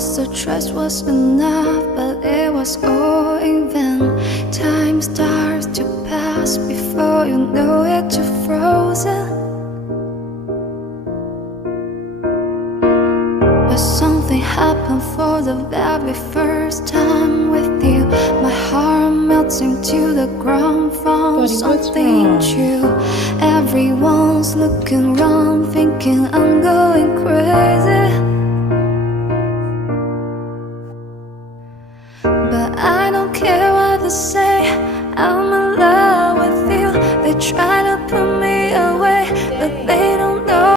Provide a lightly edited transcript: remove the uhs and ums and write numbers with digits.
lost the trust was enough, but it was all in vain. Time starts to pass before you know it, you're frozen. But something happened for the very first time with you. My heart melts into the ground, found something true. Everyone's looking around, thinking I'm